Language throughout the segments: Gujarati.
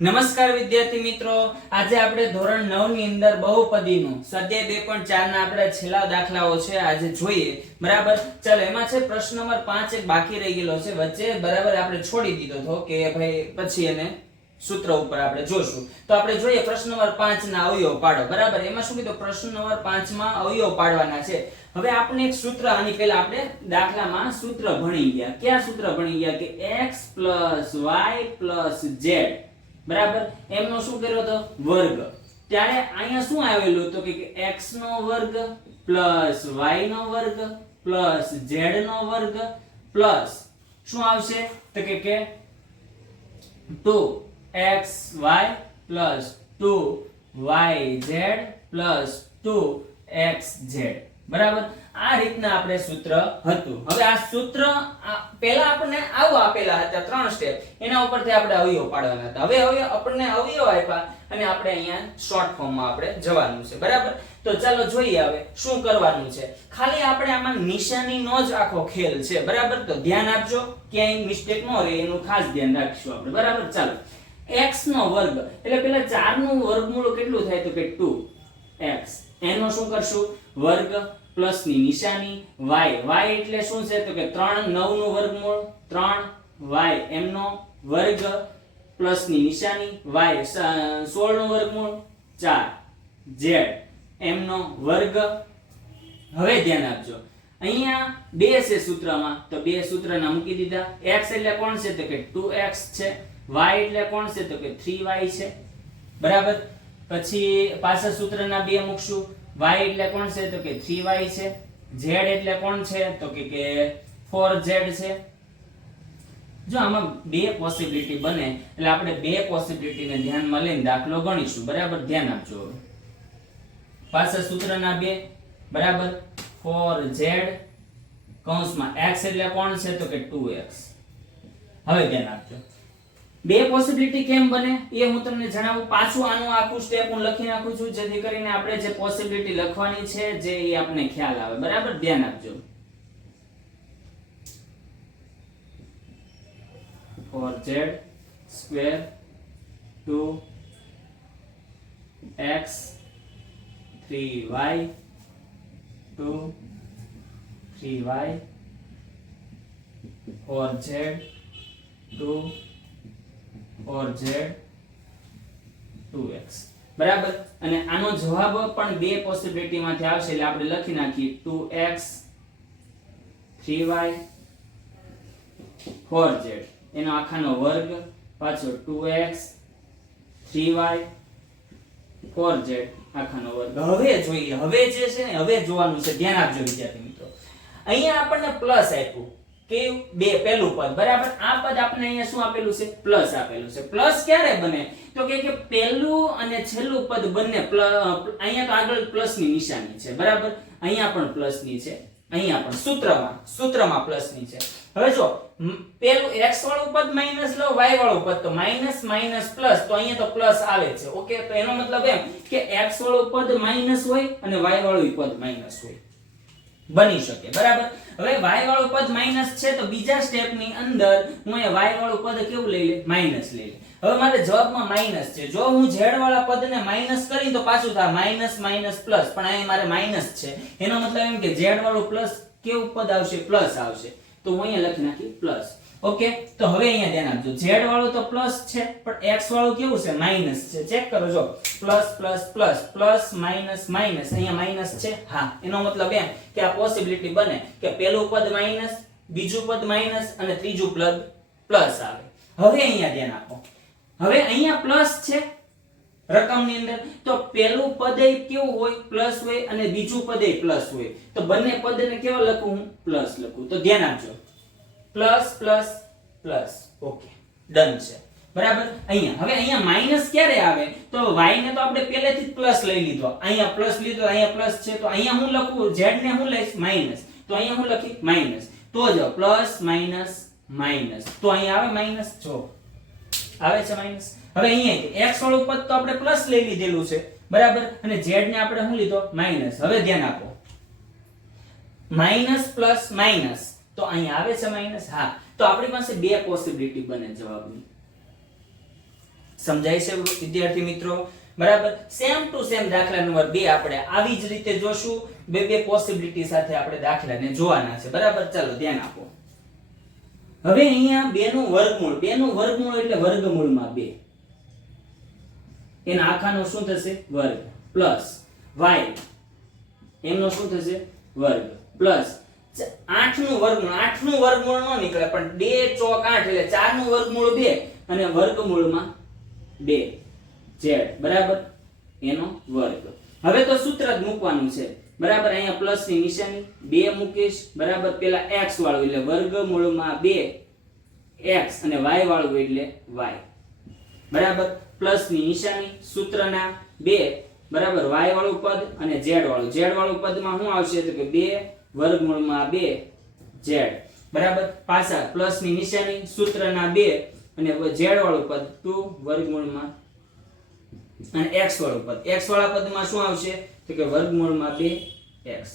નમસ્કાર વિદ્યાર્થી મિત્રો. આજે આપણે ધોરણ 9 ની અંદર બહુપદીનું પણ ચાર ના આપણે છેલ્લા દાખલાઓ છે, આજે જોઈએ. બરાબર? ચાલો, એમાં છે પ્રશ્ન નંબર 5 એક બાકી રહી ગયેલો છે. વચ્ચે બરાબર આપણે છોડી દીધો હતો, કે ભાઈ પછી એને સૂત્ર ઉપર આપણે જોશું. તો આપણે જોઈએ પ્રશ્ન નંબર 5 ના અવયવ પાડો. બરાબર? એમાં શું કીધું? પ્રશ્ન નંબર 5 માં અવયવ પાડવાના છે. હવે આપણે એક સૂત્ર, આની પહેલા આપણે દાખલામાં સૂત્ર ભણી ગયા. ક્યાં સૂત્ર ભણી ગયા? કે x y z. બરાબર? એમનો શું કર્યો હતો વર્ગ. ત્યારે અહીંયા શું આવેલું તો કે x નો વર્ગ પ્લસ y નો વર્ગ પ્લસ z નો વર્ગ પ્લસ શું આવશે? તો કે કે 2xy plus 2yz plus 2xz બરાબર? આ રીતના આપણે સૂત્ર હતું. હવે આ સૂત્ર પહેલા આપણને આવું આપેલા હતા ત્રણ સ્ટેપ એના ઉપરથી આપણે અવયવ પાડવાના હતા. હવે હવે આપણને અવયવ આપ્યા અને આપણે અહીંયા શોર્ટ ફોર્મમાં આપણે જવાનું છે. બરાબર? તો ચાલો જોઈએ હવે શું કરવાનું છે. ખાલી આપણે આમાં નિશાનીનો જ આખો ખેલ છે. બરાબર? તો ધ્યાન આપજો. ક્યાંય મિસ્ટેક ન રહે એનું ખાસ ધ્યાન રાખીશું આપણે. બરાબર? ચાલો. x નો વર્ગ. એટલે પેલા 4 નું વર્ગમૂળ કેટલું થાય તો કે 2x એનો શું કરશું? વર્ગ પ્લસની નિશાની y y એટલે શું છે? તો કે 3 9 નું વર્ગમૂળ 3y એમનો વર્ગ પ્લસની નિશાની y 16 નું વર્ગમૂળ 4 z એમનો વર્ગ હવે ધ્યાન આપજો. અહીંયા બે છે સૂત્રમાં. તો બે સૂત્રના મૂકી દીધા. x એટલે કોણ છે? તો કે 2x છે. y એટલે કોણ છે? તો કે 3y છે. બરાબર? પછી પાછળ સૂત્રના બે મૂકશું. Y એટલે કોણ છે? તો કે 3y છે. z એટલે કોણ છે? તો કે કે 4z છે. જો આમાં બે પોસિબિલિટી બને, એટલે આપણે બે પોસિબિલિટીને ધ્યાનમાં લઈને દાખલો ગણીશું. બરાબર? ધ્યાન આપજો હવે. પાછા સૂત્રના બે. બરાબર? 4z કૌંસમાં x એટલે કોણ છે? તો કે 2x હવે ધ્યાન આપજો. બે પોસિબિલિટી કેમ બને? એ હું તમને જણાવું. પાછું આનું આખું સ્ટેપ હું લખી નાખું છું, જેથી કરીને આપણે જે પોસિબિલિટી લખવાની છે, જે એ આપણે ખ્યાલ આવે. બરાબર? ધ્યાન આપજો. Four Z square 2x 3y 2 3y 4z 2 4z 2x બરાબર? અને આનો જવાબ પણ બે પોસિબિલિટી માંથી આવશે એટલે આપણે લખી નાખીએ 2x 3y 4z એનો આખાનો વર્ગ પાછો 2x 3y 4z આખાનો વર્ગ. હવે જોઈએ, હવે જે છે ને, હવે જોવાનું છે. ધ્યાન આપજો વિદ્યાર્થી મિત્રો. અહીંયા આપણને પ્લસ આપ્યું. કે બે પહેલું પદ, બરાબર? આ પદ આપણને અહીંયા શું આપેલું છે? પ્લસ આપેલું છે. પ્લસ ક્યારે બને? તો કે કે પહેલું અને છેલ્લું પદ બંને અહીંયા તો આગળ પ્લસની નિશાની છે, બરાબર? અહીંયા પણ પ્લસની છે, અહીંયા પણ સૂત્રમાં સૂત્રમાં પ્લસની છે. હવે જો પેલું x વાળું પદ માઇનસ લો, y પદ, તો માઇનસ માઇનસ પ્લસ તો અહીંયા તો પ્લસ આવે છે. ઓકે? તો એનો મતલબ એમ કે x વાળું પદ માઇનસ હોય અને y વાળું પદ માઇનસ હોય. બની શકે, બરાબર? હવે y વાળું પદ માઇનસ છે તો બીજા સ્ટેપની અંદર હું એ y વાળું પદ કેવું લઈ લે? માઇનસ લઈ લે. હવે મારે જવાબમાં માઇનસ છે. જો હું z વાળા પદને માઇનસ કરી તો પાછું થાય માઇનસ માઇનસ પ્લસ પણ અહીં મારે માઇનસ છે. એનો મતલબ એમ કે z વાળું પ્લસ કેવું પદ આવશે? પ્લસ આવશે. તો હું અહીંયા લખી નાખી પ્લસ ઓકે? તો હવે અહીંયા ધ્યાન આપજો. Z વાળું તો પ્લસ છે, પણ x વાળું કેવું છે? માઇનસ છે. ચેક કરો, જો. Plus plus plus plus minus minus અહીંયા માઇનસ છે? હા. એનો મતલબ એમ કે આ પોસિબિલિટી બને કે પહેલું પદ માઇનસ બીજું પદ માઇનસ અને ત્રીજું પદ પ્લસ આવે. હવે અહીંયા ધ્યાન આપો. હવે અહીંયા પ્લસ છે રકમની અંદર. તો પહેલું પદ કેવું હોય? પ્લસ હોય અને બીજું પદ પ્લસ હોય. તો બંને પદને કેવા લખું હું? પ્લસ લખું. તો ધ્યાન આપજો. Plus plus plus. Okay. Done છે. બરાબર? અહીંયા. હવે અહીંયા માઇનસ ક્યારે આવે? તો y ને તો આપણે પહેલેથી જ પ્લસ લઈ લીધો. અહીંયા પ્લસ લીધો, અહીંયા પ્લસ છે. તો અહીંયા હું લખું? z ને હું લઈશ? માઇનસ તો અહીંયા હું લખી માઇનસ તો જો પ્લસ માઇનસ માઇનસ તો અહીંયા આવે માઇનસ જો. આવે છે માઇનસ હવે અહીંયા x વાળું પદ તો આપણે પ્લસ લઈ લીધેલું છે. બરાબર? અને z ને આપણે શું લીધો? માઇનસ હવે ધ્યાન આપો. માઇનસ પ્લસ માઇનસ તો અહીં આવે છે માઇનસ હા. તો આપણી પાસે બે પોસિબિલિટી બને જવાબની. સમજાય છે વિદ્યાર્થી મિત્રો? બરાબર? સેમ ટુ સેમ દાખલા નંબર બે આપણે આવી જ રીતે જોશું. બે બે પોસિબિલિટી સાથે આપણે દાખલાને જોવાના છે. બરાબર? ચાલો ધ્યાન આપો. હવે અહીંયા બે નું વર્ગમૂળ. બે નું વર્ગમૂળ એટલે વર્ગમૂળમાં બે. એના આખાનો શું થશે? વર્ગ. Plus Y. એમનો શું થશે? વર્ગ. પ્લસ આઠનું વર્ગમૂળ આઠનું વર્ગમૂળ ન નીકળે, પણ બે ચોક આઠ એટલે ચારનું વર્ગમૂળ બે અને વર્ગમૂળમાં બે ઝેડ. બરાબર? એનો વર્ગ. હવે તો સૂત્ર જ મૂકવાનું છે. બરાબર? અહીંયા પ્લસની નિશાની બે મૂકીશ. બરાબર? પેલા એક્સ વાળું એટલે વર્ગમૂળમાં બે એક્સ અને વાય વાળું એટલે વાય બરાબર? પ્લસની નિશાની સૂત્રના બે. બરાબર? વાય વાળું પદ અને ઝેડ વાળું. ઝેડ વાળું પદમાં શું આવશે? તો કે બે વર્ગમૂળમાં બે z બરાબર? પાછા પ્લસની નિશાની, સૂત્રના બે, અને z વાળું પદ 2 વર્ગમૂળમાં અને x વાળું પદ. x વાળા પદમાં શું આવશે? તો કે વર્ગમૂળમાં બે એક્સ.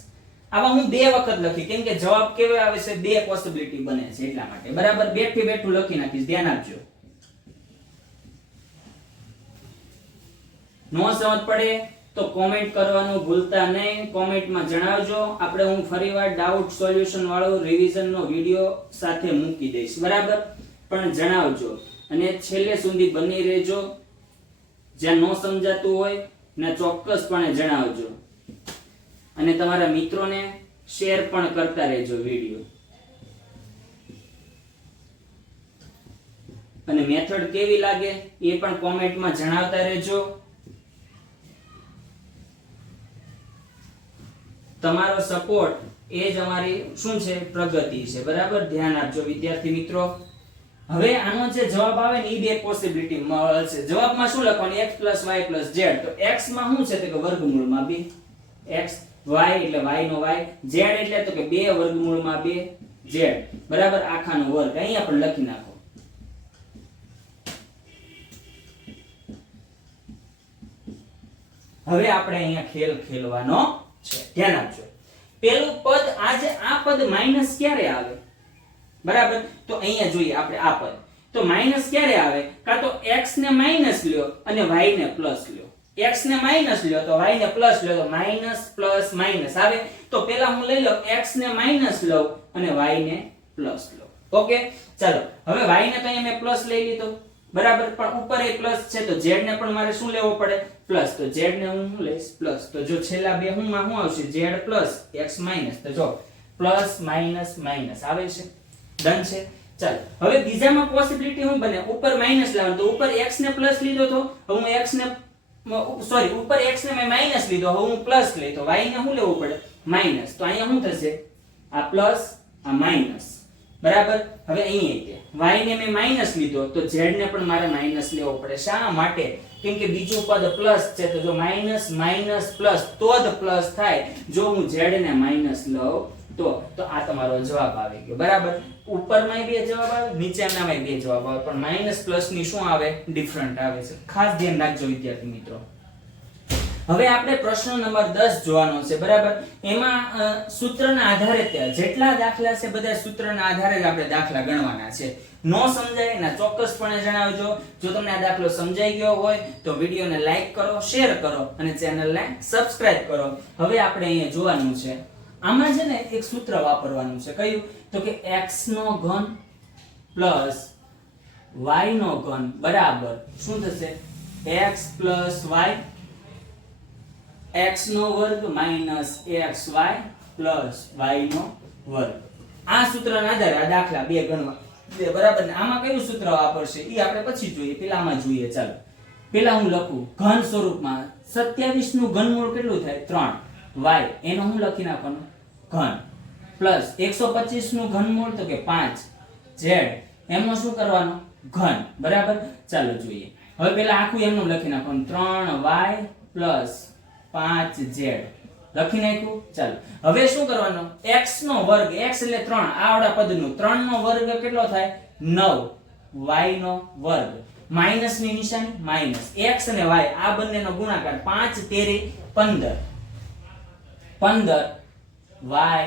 આવા હું બે વખત લખી, કેમ કે જવાબ કેવો આવે છે? બે પોસિબિલિટી બને છે એટલા માટે. બરાબર? બેઠી બેઠું લખી નાખીશ, ધ્યાન આપજો. નો સમજ પડે? તો કોમેન્ટ કરવાનું ભૂલતા નહીં. કોમેન્ટમાં જણાવજો. આપણે હું ફરીવાર ડાઉટ સોલ્યુશન વાળો રિવિઝન નો વિડિયો સાથે મૂકી દઈશ. બરાબર? પણ જણાવજો. અને છેલ્લે સુધી બની રહેજો. જ્યાં ન સમજાતું હોય, ને ચોક્કસપણે જણાવજો. અને તમારા મિત્રોને શેર પણ કરતા રહેજો વીડિયો અને મેથડ કેવી લાગે એ પણ કોમેન્ટમાં જણાવતા રહેજો. તમારો સપોર્ટ એ જ અમારી શું છે? પ્રગતિ છે. બરાબર? ધ્યાન આપજો વિદ્યાર્થી મિત્રો. હવે આનો જે જવાબ આવે ને એ બે પોસિબિલિટી મળશે. જવાબમાં શું લખવાનું? x y z. તો x માં શું છે? તો કે વર્ગમૂળમાં 2 x, y એટલે y નો y. z એટલે તો કે 2 વર્ગમૂળમાં 2 z. બરાબર? આખાનો વર્ગ. અહીંયા પણ લખી નાખો. હવે આપણે અહીંયા ખેલ ખેલવાનો ધ્યાન આપજો. પેલું પદ આજે આ પદ માઇનસ ક્યારે આવે? બરાબર? તો અહીંયા જોઈએ આપણે આ પદ. તો માઇનસ ક્યારે આવે? કાં તો x ને માઇનસ લ્યો અને y ને પ્લસ લ્યો. x ને માઇનસ લ્યો, તો y ને પ્લસ લ્યો, તો માઇનસ પ્લસ માઇનસ આવે. તો પેલા હું લઈ લઉં, x ને માઇનસ લઉં અને y ને પ્લસ લઉં ઓકે? ચાલો. હવે y ને તો અહીંયા મેં પ્લસ લઈ લીધો. બરાબર? પણ ઉપર એ પ્લસ છે, તો z ને પણ મારે શું લેવો પડે? પ્લસ તો z ને હું શું લઈશ? પ્લસ તો જો છેલ્લા બે હું માં શું આવશે? z પ્લસ x માઇનસ તો જો પ્લસ માઇનસ માઇનસ આવે છે? ડન છે? ચાલો. હવે બીજામાં પોસિબિલિટી શું બને? ઉપર માઇનસ લાવવાનું. તો ઉપર x ને પ્લસ લીધો તો હું x ને સોરી ઉપર x ને મેં માઇનસ લીધો, હવે હું પ્લસ લઈ. તો y ને શું લેવું પડે? માઇનસ તો અહીંયા શું થશે? આ પ્લસ આ માઇનસ બરાબર? હવે અહીંયા y ને મેં માઇનસ લીધો, તો z ને પણ મારે માઇનસ લેવો પડે. શા માટે? કેમ કે બીજું પદ પ્લસ છે, તો જો માઇનસ માઇનસ પ્લસ તો જ પ્લસ થાય. જો હું z ને માઇનસ લઉં, તો તો આ તમારો જવાબ આવી ગયો. બરાબર? ઉપરમાં બે જવાબ આવે નીચેનામાં બે જવાબ આવે. પણ માઇનસ પ્લસની શું આવે? ડિફરન્ટ આવે છે. ખાસ ધ્યાન રાખજો વિદ્યાર્થી મિત્રો. હવે આપણે પ્રશ્ન નંબર 10 જોવાનો છે, બરાબર? એમાં સૂત્રના આધારે જેટલા દાખલા છે બધા સૂત્રના આધારે જ આપણે દાખલા ગણવાના છે. નો સમજાય એના ચોક્કસપણે જણાવજો. જો તમને આ દાખલો સમજાઈ ગયો હોય, તો વિડીયોને લાઈક કરો, શેર કરો અને ચેનલને સબસ્ક્રાઇબ કરો. હવે આપણે અહીંયા જોવાનું છે. આમાં છે ને એક સૂત્ર વાપરવાનું છે. કયું? તો કે x નો ઘન પ્લસ y નો ઘન બરાબર. શું થશે? x y x નો વર્ગ માઇનસ xy પ્લસ y નો વર્ગ. આ સૂત્રના આધારે આ દાખલા બે ગણવા. બે બરાબર આમાં કયું સૂત્ર વાપરશે? એ આપણે પછી જોઈએ. પેલામાં જોઈએ. ચાલો. પેલા હું લખું. ઘન સ્વરૂપમાં 27 નું ઘનમૂળ કેટલું થાય? 3 y. એનો હું લખી નાખવાનું? ઘન. પ્લસ 125 નું ઘનમૂળ તો કે 5 z. એમનો શું કરવાનો? ઘન. બરાબર? ચાલો જોઈએ. હવે પેલા આખું એમનું લખી નાખવાનું. 3y પ્લસ 5z લખી નાખ્યું? ચાલો. હવે શું કરવાનું? x નો વર્ગ x એટલે 3 આવડા પદનું. 3 નો વર્ગ કેટલો થાય? 9 y નો વર્ગ. માઇનસની નિશાની? માઇનસ x અને y આ બંનેનો ગુણાકાર 5 તેરી 15 15 y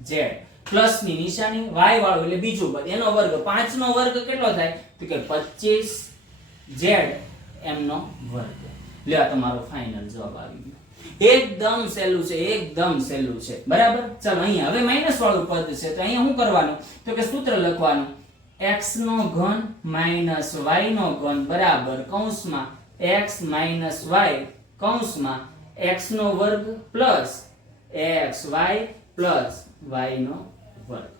z પ્લસની નિશાની y વાળો એટલે બીજું પદ. એનો વર્ગ 5 નો વર્ગ કેટલો થાય? તો કે 25 z m નો વર્ગ. લે આ તમારો ફાઇનલ જવાબ આવી ગયો. એકદમ સહેલું છે, એકદમ સહેલું છે. બરાબર? ચાલો, અહીંયા હવે માઇનસ વાળું પદ છે, તો અહીંયા શું કરવાનું? તો કે સૂત્ર લખવાનું. X નો ઘન માઇનસ y નો ઘન બરાબર કૌંસમાં x માઇનસ y કૌંસમાં x નો વર્ગ પ્લસ xy પ્લસ y નો વર્ગ.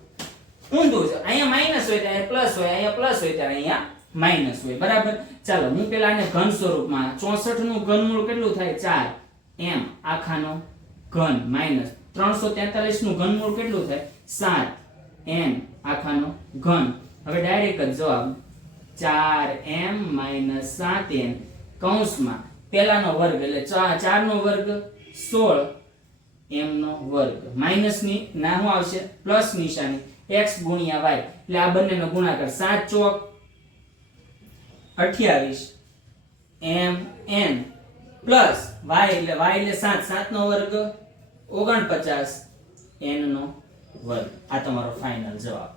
ઊંધું છે. અહીંયા માઇનસ હોય ત્યારે પ્લસ હોય, અહીંયા પ્લસ હોય ત્યારે અહીંયા માઇનસ હોય. બરાબર? ચાલો, હું પેલા આને ઘન સ્વરૂપમાં 64 નું ઘનમૂળ કેટલું થાય? 4 એમ આખાનો ઘન માઇનસ 343 નું ઘનમૂળ કેટલું થાય? સાત. એમ આખાનો ઘન. હવે ડાયરેક્ટ જ જવાબ 4m 7n કૌંસમાં. પહેલાનો વર્ગ એટલે 4 નો વર્ગ સોળ એમનો વર્ગ. માઇનસની ના શું આવશે? પ્લસ નિશાની. એક્સ ગુણ્યા વાય. એટલે આ બંનેનો ગુણાકાર સાત ચોક 28 m n પ્લસ y એટલે y એટલે 7 7 નો વર્ગ 49 n નો વર્ગ. આ તમારો ફાઇનલ જવાબ.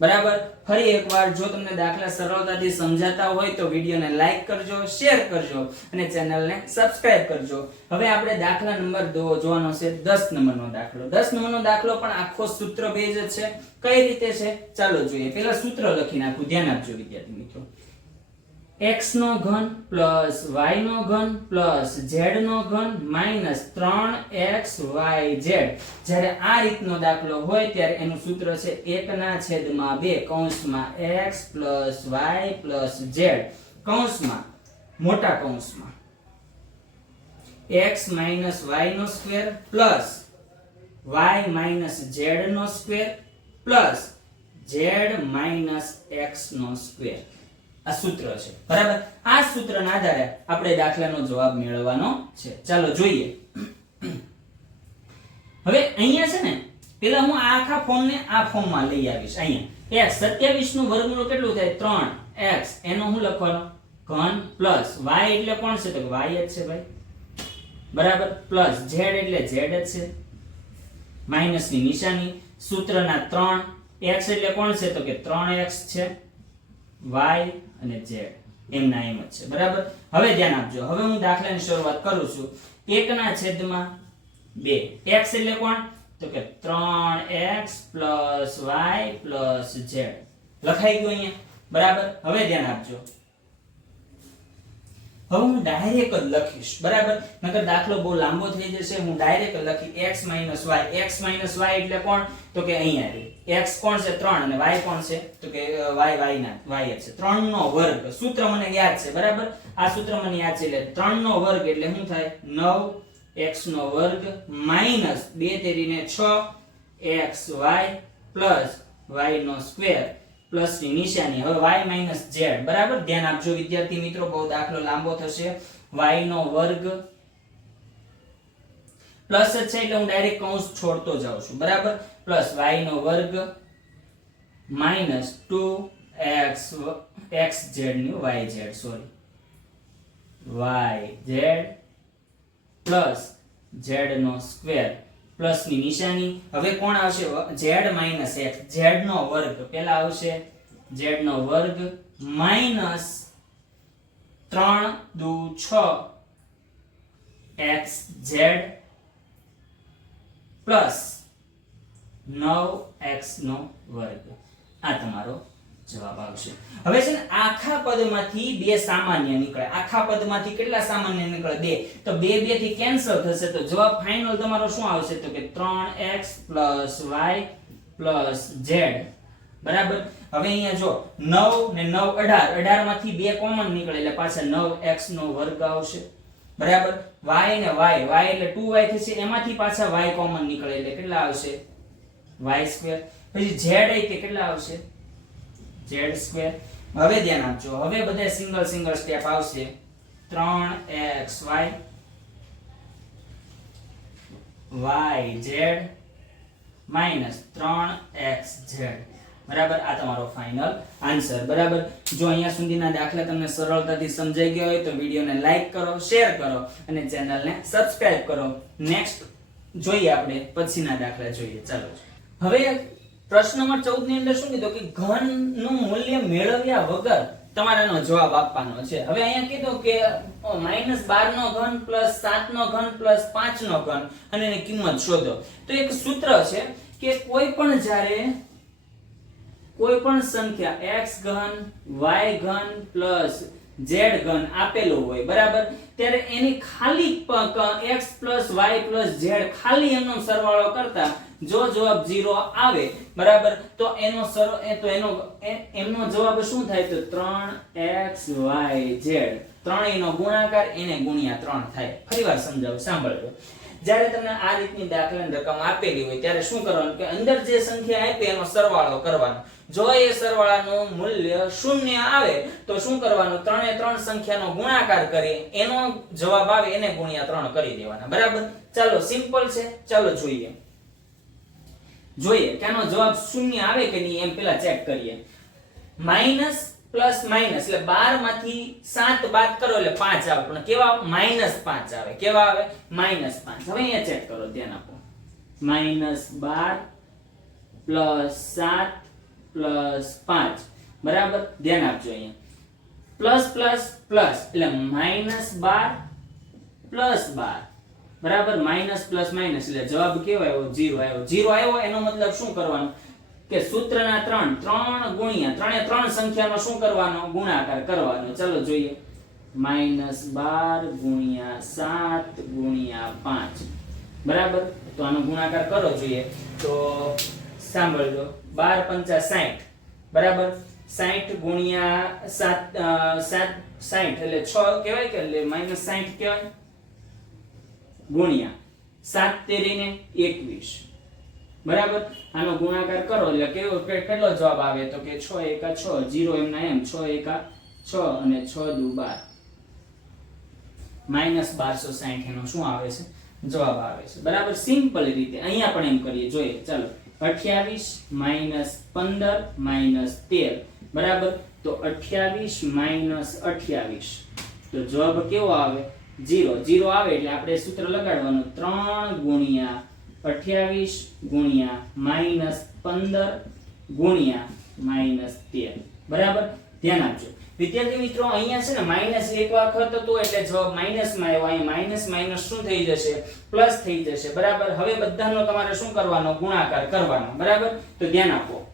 બરાબર? ફરી એકવાર જો તમને દાખલા સરળતાથી સમજાતા હોય તો વિડીયોને લાઈક કરજો શેર કરજો અને ચેનલને સબસ્ક્રાઇબ કરજો. હવે આપણે દાખલા નંબર દો જોવાનો છે 10 નંબરનો દાખલો. 10 નંબરનો દાખલો પણ આખો સૂત્ર બેઝ જ છે. કઈ રીતે છે? ચાલો જોઈએ. પહેલા સૂત્ર લખી નાખું. ધ્યાન આપજો વિદ્યાર્થી મિત્રો. X નો ઘન પ્લસ y નો ઘન પ્લસ z નો ઘન માઇનસ 3xyz જ્યારે આ રીતનો દાખલો હોય ત્યારે એનું સૂત્ર છે 1 ના છેદમાં 2 કૌંસમાં x plus y plus z. કૌંસમાં, મોટા કૌંસમાં. X માઇનસ y નો square plus y minus z નો square plus z minus x નો સ્ક્વેર. આ સૂત્ર છે. બરાબર? આ સૂત્રના આધારે આપણે દાખલાનો જવાબ મેળવવાનો છે. ચાલો જોઈએ. હવે અહીંયા છે ને, પેલા હું આ આખા ફોર્મને આ ફોર્મમાં લઈ આવીશ. અહીંયા. x 27 નું વર્ગમૂળ કેટલું થાય? 3x એનો હું લખવાનો? ઘન પ્લસ y એટલે કોણ છે? તો y જ છે ભાઈ. બરાબર? પ્લસ z એટલે z જ છે. માઇનસની નિશાની. સૂત્રના 3 x એટલે કોણ છે? તો કે 3x છે. y અને z એમના એમ જ છે. બરાબર? હવે ધ્યાન આપજો. હવે હું દાખલાની શરૂઆત કરું છું. 1 ના છેદમાં 2 x એટલે કોણ? તો કે 3x y z. લખાઈ ગયું અહીંયા. બરાબર? હવે ધ્યાન આપજો. હવે હું ડાયરેક્ટ જ લખીશ, બરાબર? નકર દાખલો બહુ લાંબો થઈ જશે, હું ડાયરેક્ટ લખી x y. x y એટલે કોણ? તો કે અહીંયા આવી. x કોણ છે? 3 અને y કોણ છે? તો કે y y ના, y છે. 3 નો વર્ગ. સૂત્ર મને યાદ છે, બરાબર? આ સૂત્ર મને યાદ છે એટલે 3 નો વર્ગ એટલે શું થાય? 9 x નો વર્ગ માઇનસ 2 તેરીને 6 xy પ્લસ y નો સ્ક્વેર પ્લસની નિશાની. હવે y માઇનસ z બરાબર? ધ્યાન આપજો વિદ્યાર્થી મિત્રો, બહુ દાખલો લાંબો થશે. y નો વર્ગ પ્લસ જ છે એટલે હું ડાયરેક્ટ કૌંસ છોડતો જાઉં છું. બરાબર? પ્લસ y નો વર્ગ માઇનસ 2x xz નું yz sorry. yz plus z નો સ્ક્વેર. પ્લસની નિશાની. હવે કોણ આવશે? z માઇનસ x z નો વર્ગ. પેલા આવશે z નો વર્ગ માઇનસ 3 દુ 6 ઝેડ પ્લસ 9x નો વર્ગ. આ તમારો જવાબ આવશે. હવે છે ને આખા પદમાંથી બે સામાન્ય નીકળે. આખા પદમાંથી કેટલા સામાન્ય નીકળે? બે. તો બે બેથી કેન્સલ થશે તો જવાબ ફાઇનલ તમારો શું આવશે? તો કે 3x y z બરાબર? હવે અહીંયા જો 9 ને 9 18 18 માંથી બે કોમન નીકળે એટલે પાછા 9x નો વર્ગ આવશે. બરાબર? y ને y y એટલે 2y થશે. એમાંથી પાછા y કોમન નીકળે એટલે કેટલા આવશે? y સ્ક્વેર પછી z એ તે કેટલા આવશે? Z square. હવે ધ્યાન આપજો. હવે બધા સિંગલ સિંગલ સ્ટેપ આવશે. 3xy yz માઇનસ 3xz બરાબર? આ તમારો ફાઇનલ આન્સર. બરાબર? જો અહીંયા સુધીના દાખલા તમને સરળતાથી સમજાઈ ગયા હોય તો વિડીયોને લાઈક કરો, શેર કરો અને ચેનલને સબસ્ક્રાઇબ કરો. નેક્સ્ટ જોઈએ આપણે, પછીના દાખલા જોઈએ. ચાલો. હવે પ્રશ્ન નંબર 14 ની અંદર શું કીધું કે ઘનનું મૂલ્ય મેળવ્યા વગર તમારે એનો જવાબ આપવાનો છે. હવે અહીંયા કીધું કે માઇનસ બાર નો ઘન પ્લસ સાત નો ઘન પ્લસ પાંચ નો ઘન અને એની કિંમત શોધો. તો એક સૂત્ર છે કે કોઈ પણ જ્યારે કોઈ પણ સંખ્યા x ઘન y ઘન પ્લસ z ઘન આપેલો હોય, બરાબર? ત્યારે એની ખાલી x y z ખાલી એમનો સરવાળો કરતા જો જવાબ 0 આવે, બરાબર? તો એનો સર તો એનો એમનો જવાબ શું થાય? તો 3x y z ત્રણેયનો ગુણાકાર, એને ગુણ્યા 3 થાય. ફરીવાર સમજાવું, સાંભળજો. જ્યારે તમને આ રીતની દાખલાની રકમ આપેલી હોય, ત્યારે શું કરવાનું? કે અંદર જે સંખ્યા આપે, એનો સરવાળો કરવાનો. જો એ સરવાળાનું મૂલ્ય શૂન્ય આવે, તો શું કરવાનું? ત્રણે ત્રણ સંખ્યાનો ગુણાકાર કરી, એનો જવાબ આવે, એને ગુણ્યા ત્રણ કરી દેવાના. બરાબર? ચાલો સિમ્પલ છે. ચાલો જોઈએ. જોઈએ કે આનો જવાબ શૂન્ય આવે કે નહીં એમ પેલા ચેક કરીએ. માઇનસ પ્લસ માઇનસ એટલે બારમાંથી સાત બાદ કરો એટલે પાંચ આવે. પણ કેવા માઇનસ પાંચ આવે. કેવા આવે? માઇનસ પાંચ. હવે અહીંયા ચેક કરો, ધ્યાન આપો. માઇનસ બાર પ્લસ સાત પ્લસ પાંચ. બરાબર? ધ્યાન આપજો અહીંયા. પ્લસ પ્લસ પ્લસ એટલે માઇનસ બાર પ્લસ બાર. બરાબર? Minus plus minus. એટલે જવાબ કેવો આવ્યો જીરો આવ્યો. જીરો આવ્યો એનો મતલબ શું કરવાનો? કે સૂત્રના ત્રણ ત્રણ ગુણ્યા, ત્રણે ત્રણ સંખ્યાનો શું કરવાનો? ગુણાકાર કરવાનો. ચલો જોઈએ. માઇનસ બાર ગુણ્યા સાત ગુણ્યા પાંચ. બરાબર? તો આનો ગુણાકાર કરો જોઈએ. તો સાંભળજો. બાર પંચા સાઠ. બરાબર? સાઠ ગુણ્યા સાત સાત, સાઠ. એટલે છ કહેવાય કે એટલે માઇનસ સાઠ કહેવાય? ગુણ્યા સાત તેરીને એકવીસ. બરાબર? આનો ગુણાકાર કરો એટલે કેવો કેટલો જવાબ આવે? તો કે છ એકા છ, જીરો એમના એમ, છ એકા છ અને છ દુ બાર. માઇનસ બારસો સાહીઠ એનો શું આવે છે? જવાબ આવે છે. બરાબર? સિમ્પલ રીતે. અહીંયા પણ એમ કરીએ. જોઈએ. ચાલો. અઠ્યાવીસ માઇનસ પંદર માઇનસ તેર. બરાબર? તો અઠ્યાવીસ માઇનસ અઠ્યાવીસ. તો જવાબ કેવો આવે? 0 0 આવે એટલે આપણે સૂત્ર લગાડવાનું. ત્રણ ગુણ્યા 28 ગુણ્યા માઇનસ પંદર ગુણ્યા માઇનસ તેર. બરાબર? ધ્યાન આપજો. વિદ્યાર્થી મિત્રો, અહીંયા છે ને માઇનસ એક વખત હતો એટલે જવાબ માઇનસમાં આવ્યો. અહીં માઇનસ માઇનસ શું થઈ જશે? પ્લસ થઈ જશે. બરાબર? હવે બધાનો તમારે શું કરવાનો? ગુણાકાર કરવાનો. બરાબર? તો ધ્યાન આપો.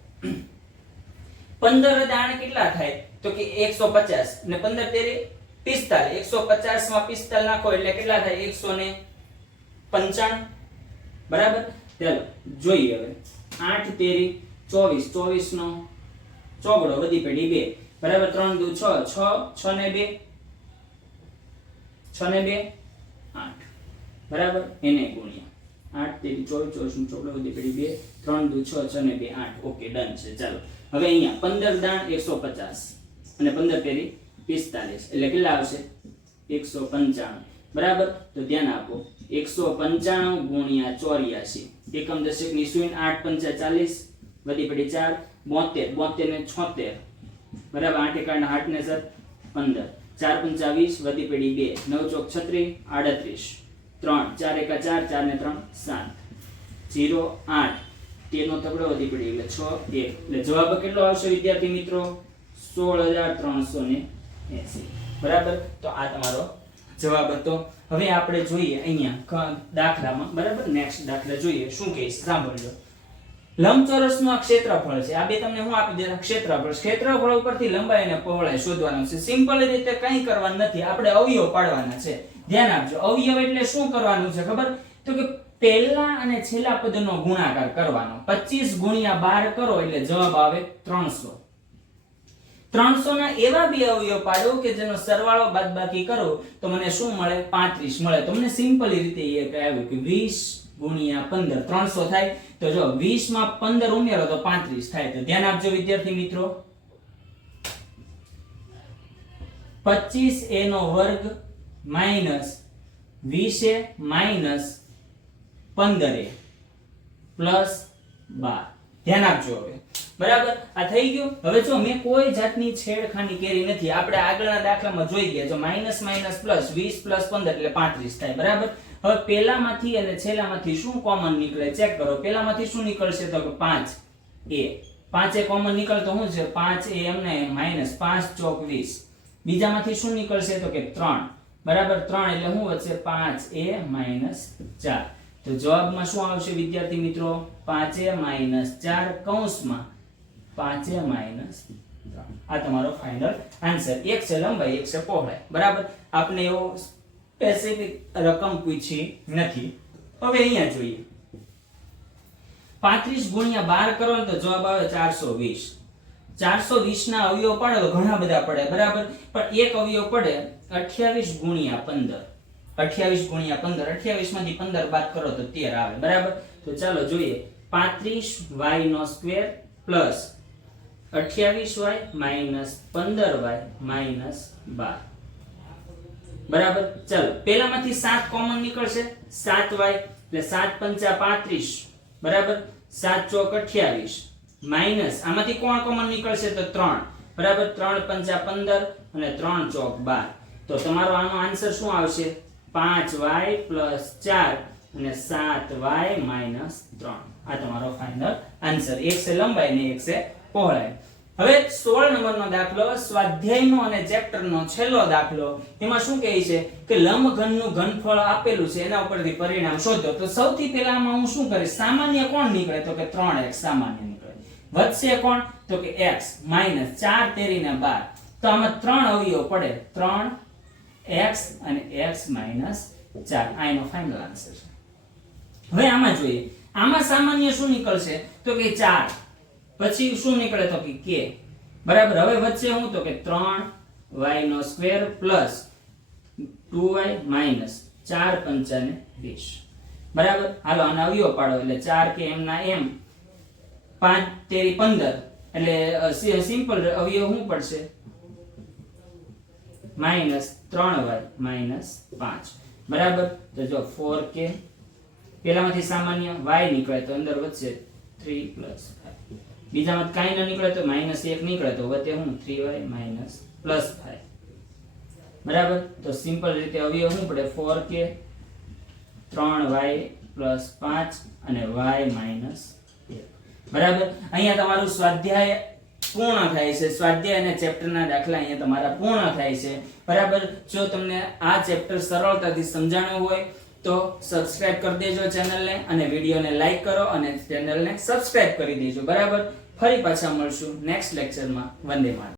પંદર દાણ કેટલા થાય? તો કે એકસો પચાસ. ને પંદર તેરી? પિસ્તાલીસ. એકસો પચાસમાં પિસ્તાલીસ નાખો એટલે કેટલા થાય? એકસો ને પંચાણું. બરાબર? ચાલો, જોઈએ હવે. આઠ, તેરી, ચોવીસ. ચોવીસ નો ચોગડો વધી પેઢી બે. બરાબર? ત્રણ દુ છ. છ છ ને બે. છ ને બે? આઠ. બરાબર? એને ગુણ્યા. આઠ, તેરી, ચોવીસ ચોવીસ નો ચોગડો વધી પેઢી બે. ત્રણ દુ છ છ ને બે. આઠ. ઓકે, ડન છે. ચાલો. હવે અહીંયા પંદર દાણ એકસો પચાસ અને પંદર તેરી પિસ્તાલીસ. એટલે કેટલા આવશે? એકસો પંચાણું. બરાબર? તો ધ્યાન આપો. એકસો પંચાણું ગુણ્યા ચોર્યાસી. એકમ દશકની શૂન્ય આઠ પંચા ચાલીસ, વધી પડી ચાર, બોતેર. બોતેર ને છોતેર. બરાબર? આઠ એકાણ આઠ ને સત, પંદર. ચાર પંચા વીસ, વધી પડી બે. નવ ચોક છત્રીસ, આડત્રીસ. ત્રણ. ચાર એકા ચાર ચાર ને ત્રણ, સાત. જીરો આઠ. તેનો તગડો વધી પડી. એટલે છ, એક. એટલે જવાબ કેટલો આવશે વિદ્યાર્થી મિત્રો? સોળ હજાર ત્રણસો ને એસી બરાબર? તો આ તમારો જવાબ હતો. હવે આપણે જોઈએ અહીંયા દાખલામાં, બરાબર? નેક્સ્ટ દાખલા જોઈએ. શું કહે સાંભળજો. લંબચોરસનું ક્ષેત્રફળ છે. આ બે તમને હું આપી દે ક્ષેત્રફળ. ક્ષેત્રફળ ઉપરથી લંબાઈ અને પહોળાઈ શોધવાનું છે. સિમ્પલ રીતે કંઈ કરવાનું નથી. આપણે અવયવ પાડવાના છે. ધ્યાન આપજો. અવયવ એટલે શું કરવાનું છે ખબર? તો કે પહેલા અને છેલ્લા પદનો ગુણાકાર કરવાનો. 25 ગુણ્યા 12 કરો એટલે જવાબ આવે 300 300 ના એવા બે અવયવ પાડો કે જેનો સરવાળો બાદબાકી કરો, તો મને શું મળે? 35 મળે. તમને સિમ્પલ રીતે એ આવ્યું કે વીસ ગુણ્યા 15 300 થાય. તો જો વીસમાં 15 ઉમેરો તો 35 થાય. તો ધ્યાન આપજો વિદ્યાર્થી મિત્રો. પચીસ એ નો વર્ગ માઇનસ વીસ એ માઇનસ પંદર એ પ્લસ બાર. ધ્યાન આપજો હવે. બરાબર? આ થઈ ગયું? હવે જો મેં કોઈ જાતની છેડખાની કરી નથી. આપણે આગળના દાખલામાં જોઈ ગયા. જો માઇનસ માઇનસ પ્લસ વીસ પ્લસ 15 એટલે 35 થાય. બરાબર? હવે પહેલામાંથી અને છેલ્લામાંથી શું કોમન નીકળે? ચેક કરો. પહેલામાંથી શું નીકળશે? તો કે 5 a પાંચે કોમન નીકળતો શું છે? પાંચ એ એમને માઇનસ પાંચ ચોક વીસ. બીજામાંથી શું નીકળશે? તો કે ત્રણ. બરાબર? ત્રણ એટલે શું વધશે? પાંચ એ માઇનસ ચાર. તો જવાબમાં શું આવશે વિદ્યાર્થી મિત્રો? પાંચે માઇનસ ચાર કૌંસમાં પાંચે માઇનસ આ તમારો ફાઇનલ આન્સર એક છે લંબાઈ, એક છે પહોળાઈ. બરાબર? આપણે એવો સ્પેસિફિક રકમ પૂછી નથી. હવે અહીંયા જોઈએ. પાંત્રીસ ગુણ્યા બાર કરો તો જવાબ આવે ચારસો વીસ. ચારસો વીસ ના અવયવ પડે ઘણા બધા પડે. બરાબર? પણ એક અવયવ પડે અઠ્યાવીસ ગુણ્યા પંદર. અઠ્યાવીસ ગુણ્યા પંદર અઠ્યાવીસમાંથી પંદર બાદ કરો તો તેર આવે. બરાબર? તો ચાલો જોઈએ. પાંત્રીસ વાય નો સ્ક્વેર પ્લસ અઠ્યાવીસ વાય માઇનસ પંદર વાય માઇનસ બાર. બરાબર? ચાલો. પેલામાંથી સાત કોમન નીકળશે. સાત વાય એટલે સાત પંચા પાંત્રીસ. બરાબર? સાત ચોક અઠ્યાવીસ. માઇનસ. આમાંથી કોણ કોમન નીકળશે તો ત્રણ. બરાબર? ત્રણ પંચા પંદર અને ત્રણ ચોક બાર. તો તમારો આનો આન્સર શું આવશે? પાંચ વાય પ્લસ ચાર અને સાત વાય માઇનસ ત્રણ. આ તમારો ફાઇનલ આન્સર એક છે લંબાઈ ને એક છે પહોળાઈ. હવે 16 નંબરનો દાખલો, સ્વાધ્યાયનો અને ચેપ્ટરનો છેલ્લો દાખલો, એમાં શું કહે છે કે લંબઘનનું ઘનફળ આપેલું છે, એના ઉપરથી પરિણામ શોધો. તો સૌથી પહેલા આમાં હું શું કરીશ? સામાન્ય કોણ નીકળે? તો કે 3x સામાન્ય નીકળે. વધશે કોણ? તો કે x માઇનસ 4 તેરીને 12 તો આમાં ત્રણ અવયવ પડે. 3x અને x માઇનસ 4 આ એનો ફાઇનલ આન્સર છે. હવે આમાં જોઈએ. આમાં સામાન્ય શું નીકળશે? તો કે 4 પછી શું નીકળે તો કે k. બરાબર? હવે વચ્ચે હું તો કે 3y નો સ્ક્વેર પ્લસ 2y માઇનસ 4 પંચાને 20 બરાબર? હાલો, આને અવયવ પાડો. એટલે 4 કે એમના એમ 5 તેરી 15 એટલે સિમ્પલ અવયવ શું પડશે? માઇનસ 3y માઇનસ 5 બરાબર? તો જો ફોર કે પેલામાંથી સામાન્ય વાય નીકળે તો અંદર વધશે થ્રી પ્લસ ફાઈવ બીજામાં કાંઈ ન નીકળે તો માઇનસ એક નીકળે તો વચ્ચે હું three Y minus plus five બરાબર? તો સિમ્પલ રીતે અવયવ શું પડે? ફોર કે ત્રણ વાય પ્લસ પાંચ અને વાય માઇનસ બરાબર? અહીંયા તમારું સ્વાધ્યાય પૂર્ણ થાય છે. સ્વાધ્યાય અને ચેપ્ટરના દાખલા અહીંયા તમારા પૂર્ણ થાય છે. બરાબર? જો તમને આ ચેપ્ટર સરળતાથી સમજાણું હોય, તો સબસ્ક્રાઇબ કરી દેજો ચેનલને અને વિડીયોને લાઇક કરો અને ચેનલને સબસ્ક્રાઇબ કરી દેજો. બરાબર? ફરી પાછા મળશું નેક્સ્ટ લેક્ચરમાં વંદે માતરમ.